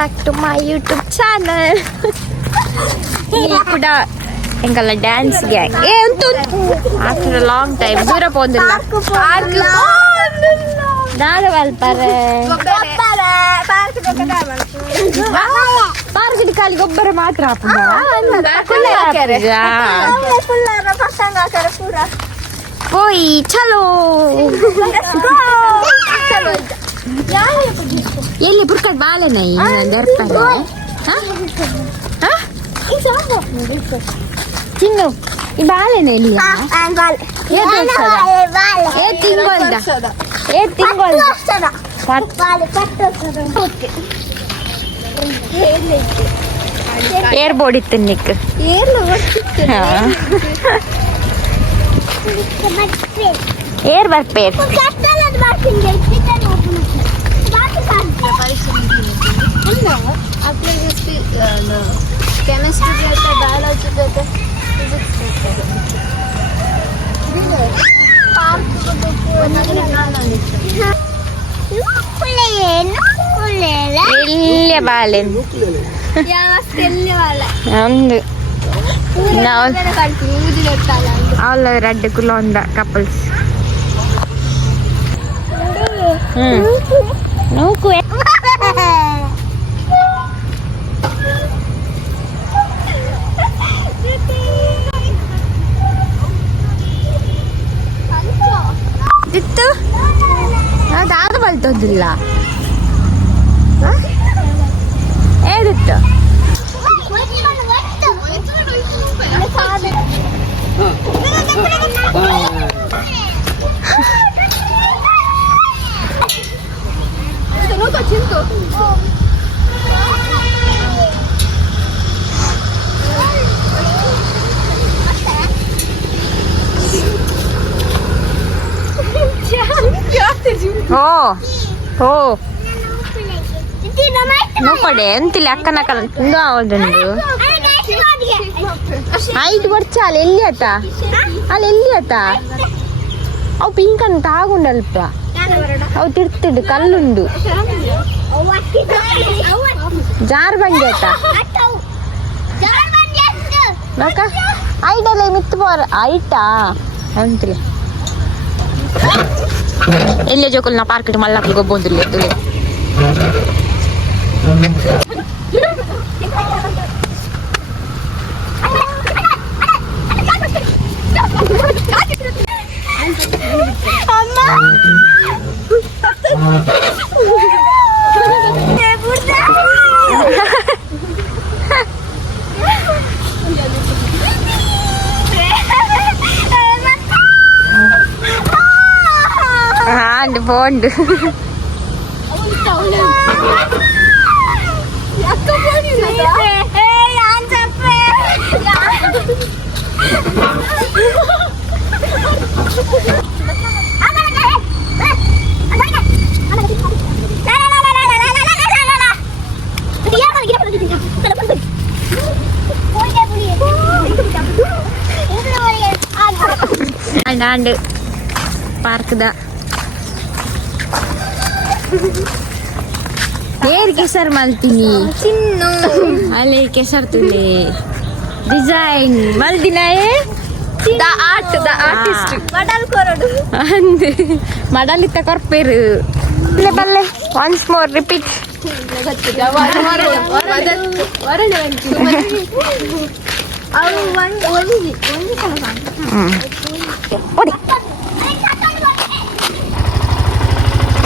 back to my YouTube channel. Ini kuda engkala dance gang. After a long time dura pondilla. Park Nagawal pare. Park di kali gobbara ಮಾತ್ರ ಹಾಪುದಾ? ಓಯ್ ಚಲೋ ಎಲ್ಲಿ ಬುರ್ಕದ ಬಾಲೆನೈ ದರ್ಪನೆ ಚಿನ್ನು ಈ ಬಾಲೆನ ಎಲ್ಲಿ air board ಇತ್ತು Nick air ಬರ್ಪೇರ್ chemistry ಜೊತೆ biology ಜೊತೆ physics ಇಲ್ಲೇ ಬಾಲೆ ಒಂದು all red kulonda couples nuku dittu adaadu baltodilla edittu ನೋಡೆ ಎಂತಿಲ್ಲ ಅಕ್ಕನಕ್ಕನ ತುಂಬ ಅವದುಂಡು ಐದು ವರ್ಷ ಅಲ್ಲಿ ಎಲ್ಲಿ ಆತ ಅಲ್ಲಿ ಎಲ್ಲಿ ಆತ ಅವು ಪಿಂಕ್ ಅಂತ ಆಗುಂಡಲ್ಪ ಅವು ತಿರ್ತಿಡು ಕಲ್ಲುಂಡು ಜಾರ್ ಬಂಡಿ ಆತ ಮಕ್ಕ ಐಡಲ್ಲ ಮಿತ್ತು ಬೋರ್ ಐಟಾ ಅಂತಿಲ್ಲ ಎಲ್ಲೇ ಜೋಕಲ್ ನಾ ಪಾರ್ಕೆಟ್ ಮಲ್ಲಕ್ಕೆ ಗೊಬ್ಬೊಂದಿಲ್ಲ ಅಂಡ್ ಬೋಂಡ್ and park da ಏರ್ ಕೆಸರ್ ಮಲ್ತೀನಿ ಚಿನ್ನು ಅಲ್ಲೇ ಕೆಸರ್ ತುಲೆ ಡಿಸೈನ್ ಮಲ್ದಿನ ದ ಆರ್ಟಿಸ್ಟ್ ಮಡಲ್ ಕೊರಡು ಅಂದೆ ಮಡಲ್ ಇತ್ತ ಕೊರ್ಪೇರು ಬಲ್ಲೆ ಬಲ್ಲೆ ಒನ್ಸ್ ಮೋರ್ ರಿಪೀಟ್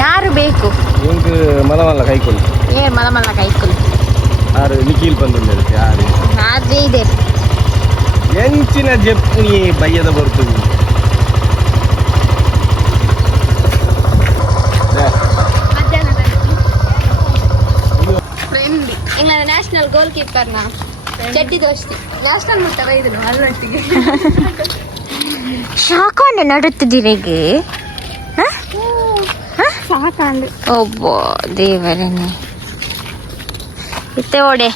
ಯಾರು ಬೇಕು ಮಲಮಲ್ಲ ಕೈಕೊಲ್ ಮಲಮಲ್ಲ ಕೈಕೊಲ್ ಆರು ನಿಖಿಲ್ ಬಂದು ಯಾರು ಅದೇ ಇದೆ ಎಂಚಿನ ಜಪ್ನಿ ಬಯ್ಯದ ಬರ್ತದೆ ನ್ಯಾಷನಲ್ ಗೋಲ್ ಕೀಪರ್ನ ಚಡ್ಡಿ ದೋಸ್ತಿ ನ್ಯಾಷನಲ್ ಮುಟ್ಟ ಇದನ್ನು ಅಲ್ಲೊಟ್ಟಿಗೆ ಶಾಕೊಂಡು ನಡುತ್ತಿದ್ದೀರಿಗೆ ಸಾಕಂಡು ಒಬ್ಬ ದೇವರನೇ ಇತ್ತೆ ಓಡೆ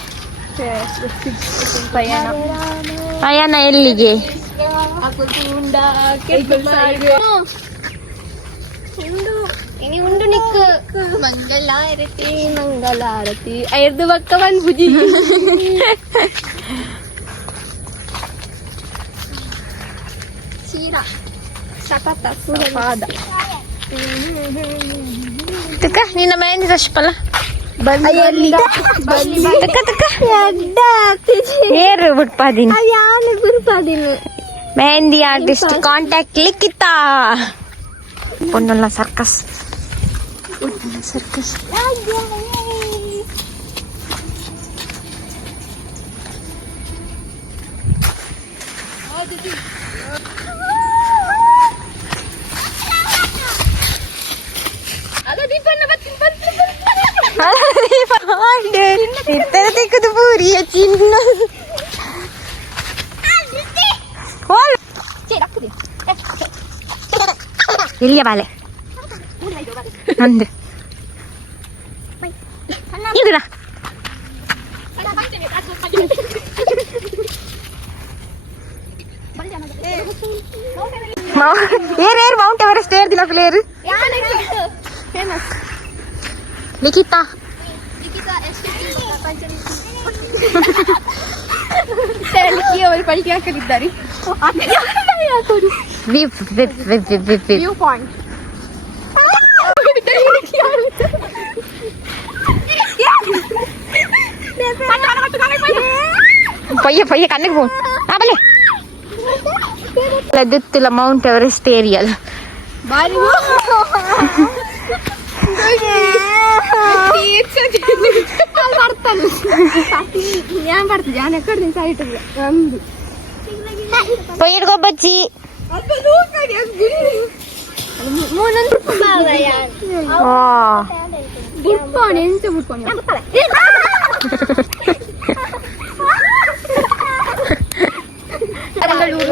ಪಯಣ ಎಲ್ಲಿಗೆ ಉಂಡು ನಿಕ್ ಮಂಗಳಾರತಿ ಮಂಗಳಾರತಿ ಐದು ಪಕ್ಕ ಒಂದ್ ಬುಜಿ ಸೀರಾ ಸಖತ ಪಾದ ತಕ್ಕ ನಿನ್ನ ಮೆಹಂದಿ ತಪ್ಪಲ್ಲ ಏರು ಬಿಟ್ಪಾದಿನಿ ಮೆಹಂದಿ ಆರ್ಟಿಸ್ಟ್ ಕಾಂಟ್ಯಾಕ್ಟ್ ಲಿಖಿತಾ ಪೊನ್ನಲ್ಲ ಸರ್ಕಸ್ ಸರ್ಕಸ್ ತೆಗೆದು ಪೂರಿಯ ಚಿನ್ನ ಎಲ್ಲಿಯ ಬಾಲೆ ನಂದು ಇದುಡ ಏರು ಮೌಂಟ್ ಎವರೆಸ್ಟ್ ಏರ್ದಿಲ್ಲ ಪ್ಲೇಯರ್ ಲಿಖಿತಾ ಅವರು ಪಲ್ಟಿ ಹಾಕಲಿದ್ದಾರೆ ವ್ಯೂ ಪಾಯಿಂಟ್ ಪಯ್ಯ ಪಯ್ಯ ಕಣ್ಣಿಗೆ ಪೋ ಬಲೆ ಎದ್ದಿತ್ತಿಲ್ಲ ಮೌಂಟ್ ಎವರೆಸ್ಟ್ ಏರಿಯಲ್ ಪಯ್ಯಡ್ಗೋ ಬಜ್ಜಿ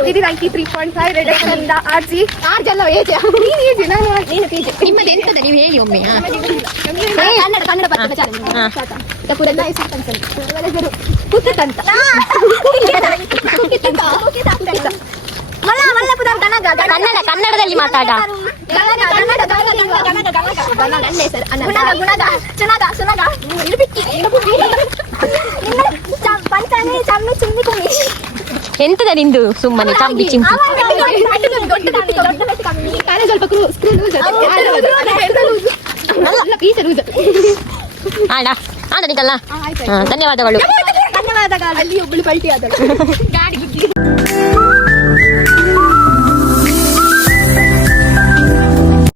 ಇದು 93.5 ರಿಡಕ್ಷನ್ ಆರ್ಜಿ ಆರ್ಜಲ್ಲ ಏಜ್ ನೀನು ಏಜ್ ನಾನು ನೀನು ಪೇಜ್ ನಿಮ್ಮದು ಎಂತದ ನೀವು ಹೇಳಿ ಒಮ್ಮೆ ಕನ್ನಡ ಕನ್ನಡ ಬರ್ತದೆ ಪುರದ ಕುತ್ತಂತ ಕನ್ನಡ ಕನ್ನಡದಲ್ಲಿ ಮಾತಾಡ ಎಂತದ ನಿಂದು ಸುಮ್ಮನೆ ಚಂಬಿ ಚಿಂಪಿ ಆಡ ಆಡಲಿಕ್ಕಲ್ಲ ಧನ್ಯವಾದಗಳು ಧನ್ಯವಾದಗಳು ಅಲ್ಲಿ ಒಬ್ಬಳು ಪಲ್ಟಿ ಆದಳು ಗಾಡಿ